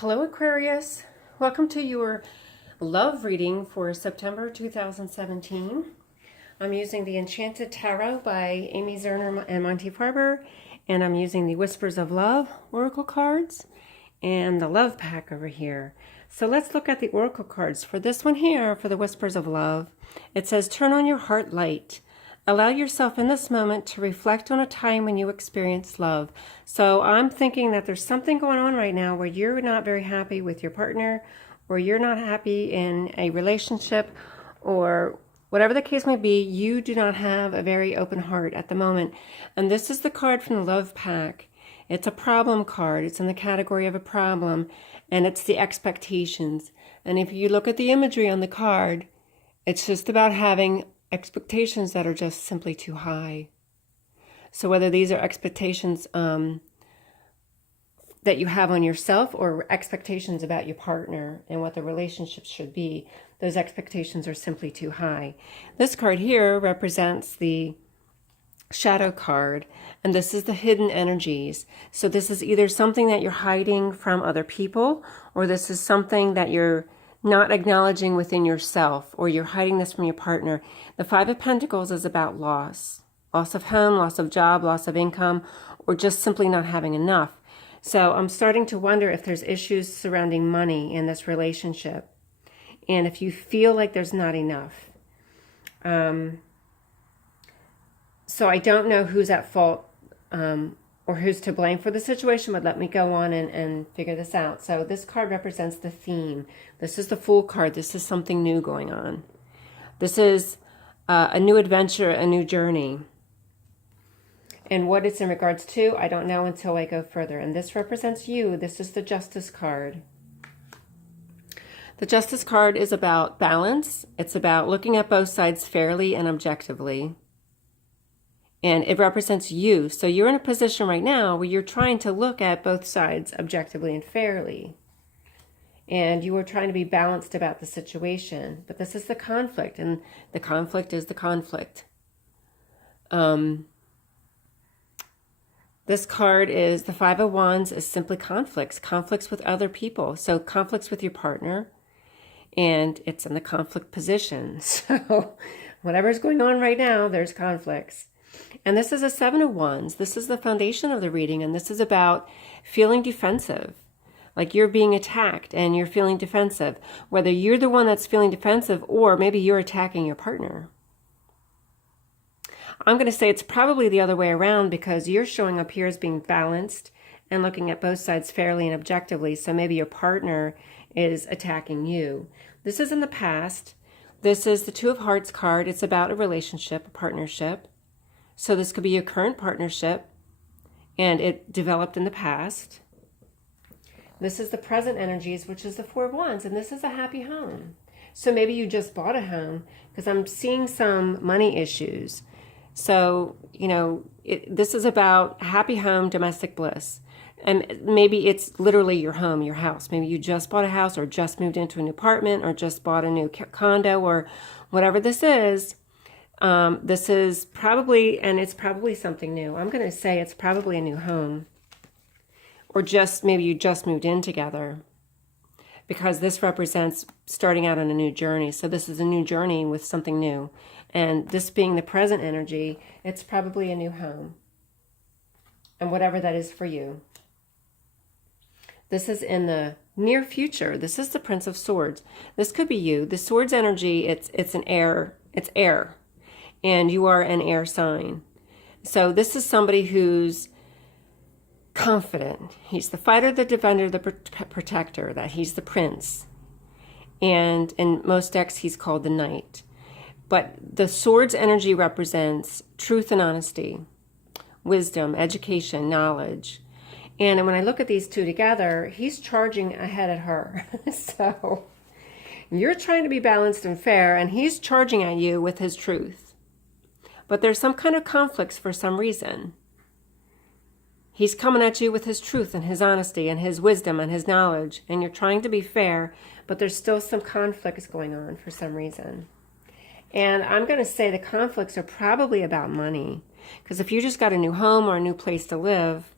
Hello Aquarius, welcome to your love reading for September 2017. I'm using the Enchanted Tarot by Amy Zerner and Monty Farber, and I'm using the Whispers of Love Oracle cards and the Love Pack over here. So let's look at the Oracle cards. For this one here, for the Whispers of Love, it says, turn on your heart light. Allow yourself in this moment to reflect on a time when you experienced love. So I'm thinking that there's something going on right now where you're not very happy with your partner, or you're not happy in a relationship, or whatever the case may be, you do not have a very open heart at the moment. And this is the card from the Love Pack. It's a problem card. It's in the category of a problem, and it's the expectations. And if you look at the imagery on the card, it's just about having expectations that are just simply too high. So whether these are expectations that you have on yourself or expectations about your partner and what the relationship should be, those expectations are simply too high. This card here represents the shadow card, and this is the hidden energies. So this is either something that you're hiding from other people, or this is something that you're not acknowledging within yourself, or you're hiding this from your partner. The Five of Pentacles is about loss. Loss of home, loss of job, loss of income, or just simply not having enough. So I'm starting to wonder if there's issues surrounding money in this relationship, and if you feel like there's not enough. So I don't know who's at fault or who's to blame for the situation, but let me go on and figure this out. So this card represents the theme. This is the Fool card. This is something new going on. This is a new adventure, a new journey. And what it's in regards to, I don't know until I go further. And this represents you. This is the Justice card. The Justice card is about balance. It's about looking at both sides fairly and objectively. And it represents you. So you're in a position right now where you're trying to look at both sides objectively and fairly. And you are trying to be balanced about the situation. But this is the conflict, and the conflict is the conflict. This card is the Five of Wands is simply conflicts. Conflicts with other people. So conflicts with your partner. And it's in the conflict position. So whatever's going on right now, there's conflicts. And this is a Seven of Wands. This is the foundation of the reading, and this is about feeling defensive. Like you're being attacked and you're feeling defensive. Whether you're the one that's feeling defensive or maybe you're attacking your partner. I'm going to say it's probably the other way around, because you're showing up here as being balanced and looking at both sides fairly and objectively. So maybe your partner is attacking you. This is in the past. This is the Two of Hearts card. It's about a relationship, a partnership. So this could be your current partnership, and it developed in the past. This is the present energies, which is the Four of Wands, and this is a happy home. So maybe you just bought a home, because I'm seeing some money issues. So, you know, this is about happy home, domestic bliss. And maybe it's literally your home, your house. Maybe you just bought a house, or just moved into a new apartment, or just bought a new condo, or whatever this is. This is probably, and it's probably something new. I'm going to say it's probably a new home, or just maybe you just moved in together, because this represents starting out on a new journey. So this is a new journey with something new, and this being the present energy, it's probably a new home, and whatever that is for you. This is in the near future. This is the Prince of Swords. This could be you. The Swords energy, it's an air, it's air. And you are an air sign. So this is somebody who's confident. He's the fighter, the defender, the protector, that he's the prince. And in most decks, he's called the knight. But the Swords energy represents truth and honesty, wisdom, education, knowledge. And when I look at these two together, he's charging ahead at her. So you're trying to be balanced and fair, and he's charging at you with his truth. But there's some kind of conflicts for some reason. He's coming at you with his truth and his honesty and his wisdom and his knowledge, and you're trying to be fair, but there's still some conflicts going on for some reason. And I'm going to say the conflicts are probably about money, because if you just got a new home or a new place to live,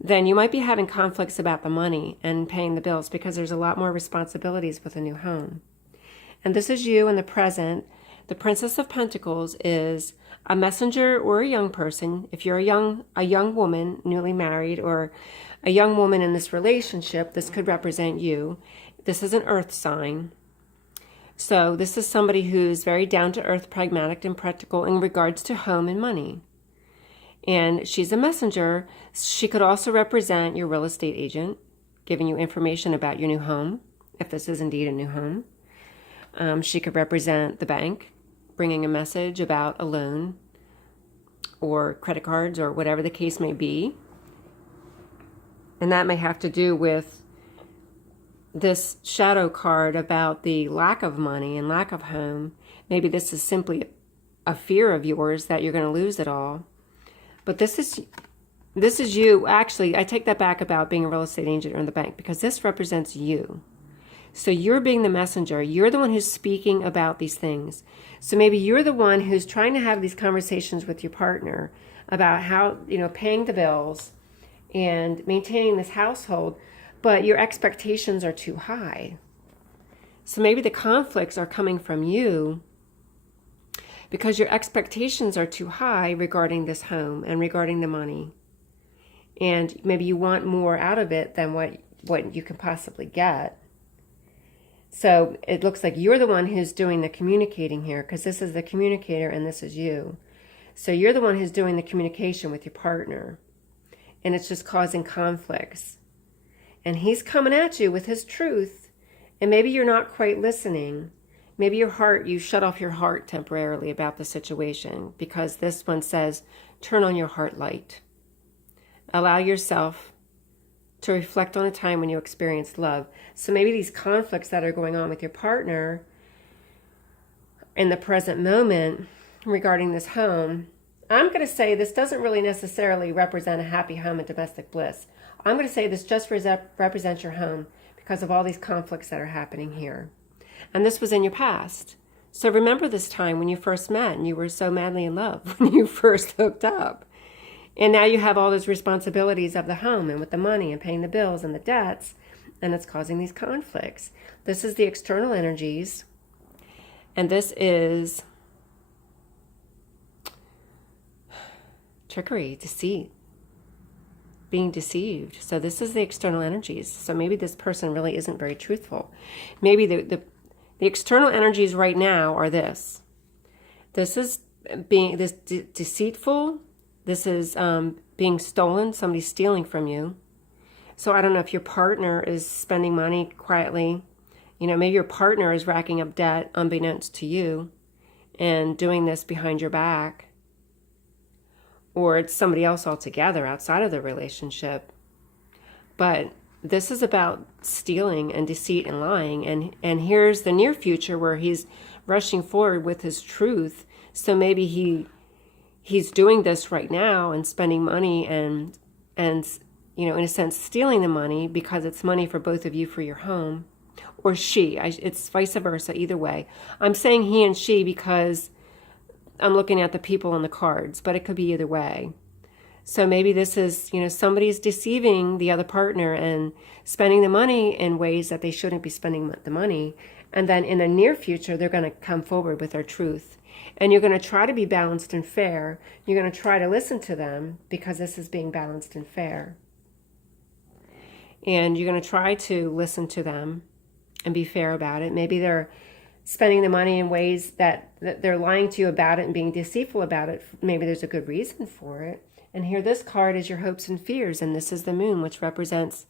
then you might be having conflicts about the money and paying the bills because there's a lot more responsibilities with a new home. And this is you in the present. The Princess of Pentacles is a messenger or a young person. If you're a young woman, newly married, or a young woman in this relationship, this could represent you. This is an earth sign. So this is somebody who's very down-to-earth, pragmatic, and practical in regards to home and money. And she's a messenger. She could also represent your real estate agent, giving you information about your new home, if this is indeed a new home. She could represent the bank, bringing a message about a loan or credit cards or whatever the case may be. And that may have to do with this shadow card about the lack of money and lack of home. Maybe this is simply a fear of yours that you're going to lose it all. But this is you. Actually, I take that back about being a real estate agent or in the bank, because this represents you. So you're being the messenger. You're the one who's speaking about these things. So maybe you're the one who's trying to have these conversations with your partner about how, paying the bills and maintaining this household, but your expectations are too high. So maybe the conflicts are coming from you because your expectations are too high regarding this home and regarding the money. And maybe you want more out of it than what you can possibly get. So it looks like you're the one who's doing the communicating here, because this is the communicator and this is you. So you're the one who's doing the communication with your partner. And it's just causing conflicts. And he's coming at you with his truth. And maybe you're not quite listening. Maybe you shut off your heart temporarily about the situation, because this one says, turn on your heart light. Allow yourself to reflect on a time when you experienced love. So maybe these conflicts that are going on with your partner in the present moment regarding this home, I'm going to say this doesn't really necessarily represent a happy home and domestic bliss. I'm going to say this just represents your home because of all these conflicts that are happening here. And this was in your past. So remember this time when you first met and you were so madly in love when you first hooked up. And now you have all those responsibilities of the home and with the money and paying the bills and the debts, and it's causing these conflicts. This is the external energies, and this is trickery, deceit, being deceived. So this is the external energies. So maybe this person really isn't very truthful. Maybe the external energies right now are this. This is being deceitful. This is being stolen. Somebody's stealing from you. So I don't know if your partner is spending money quietly. Maybe your partner is racking up debt unbeknownst to you and doing this behind your back. Or it's somebody else altogether outside of the relationship. But this is about stealing and deceit and lying. And here's the near future where he's rushing forward with his truth. So maybe he's doing this right now and spending money and in a sense stealing the money because it's money for both of you for your home. Or it's vice versa, either way. I'm saying he and she because I'm looking at the people on the cards, but it could be either way. So maybe this is, somebody's deceiving the other partner and spending the money in ways that they shouldn't be spending the money. And then in the near future, they're going to come forward with their truth. And you're going to try to be balanced and fair. You're going to try to listen to them because this is being balanced and fair. And you're going to try to listen to them and be fair about it. Maybe they're spending the money in ways that they're lying to you about it and being deceitful about it. Maybe there's a good reason for it. And here this card is your hopes and fears. And this is the moon, which represents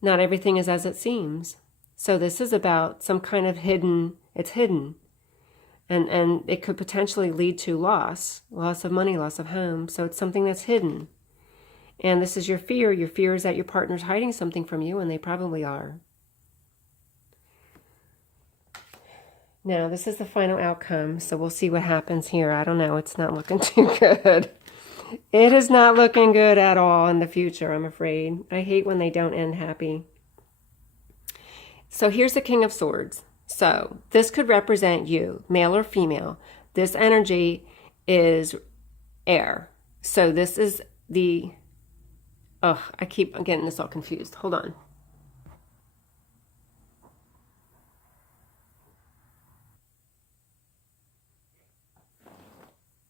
not everything is as it seems. So this is about some kind of it's hidden. And it could potentially lead to loss of money, loss of home. So it's something that's hidden. And this is your fear. Your fear is that your partner's hiding something from you, and they probably are. Now, this is the final outcome, so we'll see what happens here. I don't know. It's not looking too good. It is not looking good at all in the future, I'm afraid. I hate when they don't end happy. So here's the King of Swords. So this could represent you, male or female. This energy is air. So this is the Oh, I keep getting this all confused. Hold on.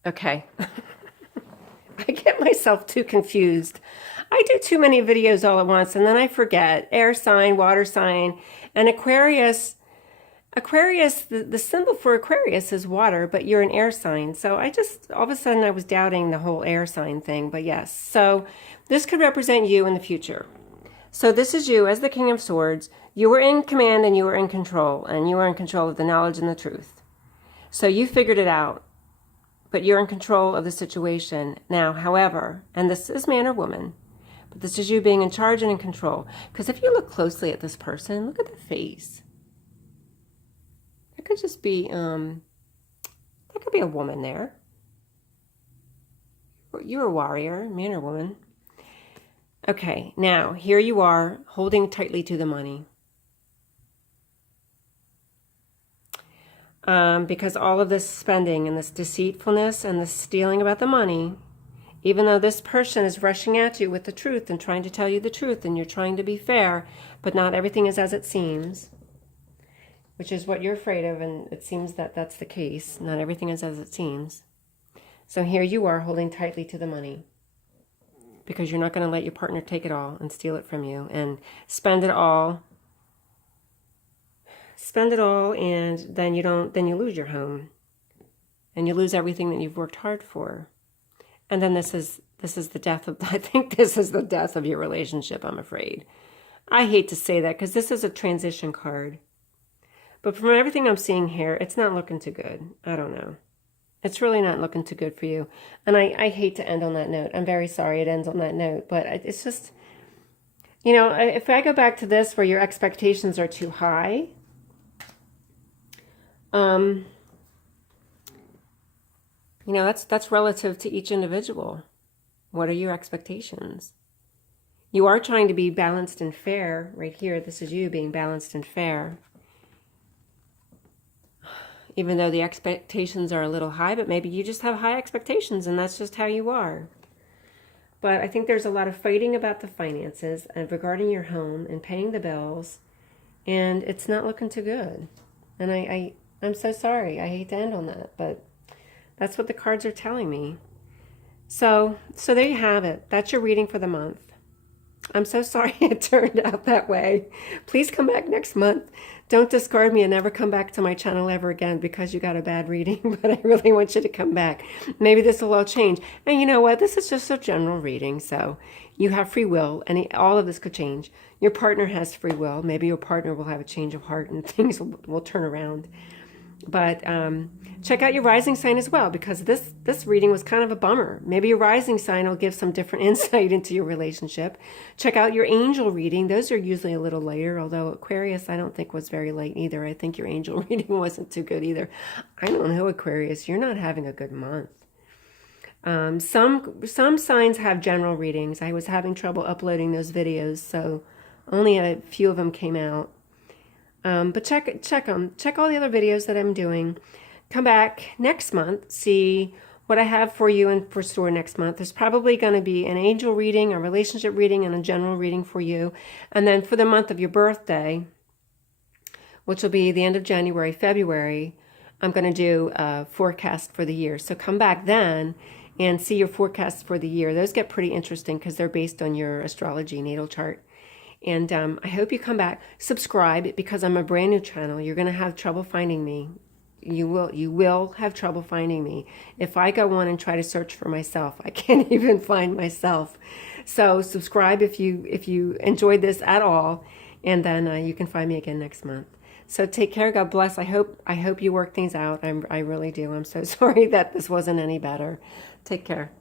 Okay. I get myself too confused. I do too many videos all at once and then I forget. Air sign, water sign, and Aquarius. Aquarius, the symbol for Aquarius is water, but you're an air sign. So I just, all of a sudden I was doubting the whole air sign thing, but yes. So this could represent you in the future. So this is you as the King of Swords. You were in command and you were in control, and you were in control of the knowledge and the truth. So you figured it out, but you're in control of the situation. Now, however, and this is man or woman, but this is you being in charge and in control. Because if you look closely at this person, look at the face. It could just be, there could be a woman there. You're a warrior, man or woman. Okay, now, here you are, holding tightly to the money. Because all of this spending and this deceitfulness and this stealing about the money, even though this person is rushing at you with the truth and trying to tell you the truth and you're trying to be fair, but not everything is as it seems, which is what you're afraid of, and it seems that that's the case. Not everything is as it seems. So here you are holding tightly to the money because you're not going to let your partner take it all and steal it from you and spend it all. Spend it all, and then you lose your home, and you lose everything that you've worked hard for. And then this is the death of, I think this is the death of your relationship, I'm afraid. I hate to say that because this is a transition card. But from everything I'm seeing here, it's not looking too good. I don't know. It's really not looking too good for you. And I hate to end on that note. I'm very sorry it ends on that note, but it's just, you know, if I go back to this where your expectations are too high, you know, that's relative to each individual. What are your expectations? You are trying to be balanced and fair right here. This is you being balanced and fair. Even though the expectations are a little high, but maybe you just have high expectations and that's just how you are. But I think there's a lot of fighting about the finances and regarding your home and paying the bills, and it's not looking too good. And I'm so sorry. I hate to end on that, but that's what the cards are telling me. So there you have it. That's your reading for the month. I'm so sorry it turned out that way. Please come back next month. Don't discard me and never come back to my channel ever again because you got a bad reading, but I really want you to come back. Maybe this will all change. And you know what? This is just a general reading, so you have free will, and all of this could change. Your partner has free will. Maybe your partner will have a change of heart and things will turn around. But check out your rising sign as well, because this reading was kind of a bummer. Maybe your rising sign will give some different insight into your relationship. Check out your angel reading. Those are usually a little lighter, although Aquarius I don't think was very light either. I think your angel reading wasn't too good either. I don't know, Aquarius, you're not having a good month. Some signs have general readings. I was having trouble uploading those videos, so only a few of them came out. But check them. Check all the other videos that I'm doing. Come back next month, see what I have for you and for store next month. There's probably going to be an angel reading, a relationship reading, and a general reading for you. And then for the month of your birthday, which will be the end of January, February, I'm going to do a forecast for the year. So come back then and see your forecasts for the year. Those get pretty interesting because they're based on your astrology natal chart. And I hope you come back. Subscribe, because I'm a brand new channel. You're going to have trouble finding me. You will have trouble finding me. If I go on and try to search for myself, I can't even find myself. So subscribe if you enjoyed this at all, and then you can find me again next month. So take care. God bless. I hope you work things out. I really do. I'm so sorry that this wasn't any better. Take care.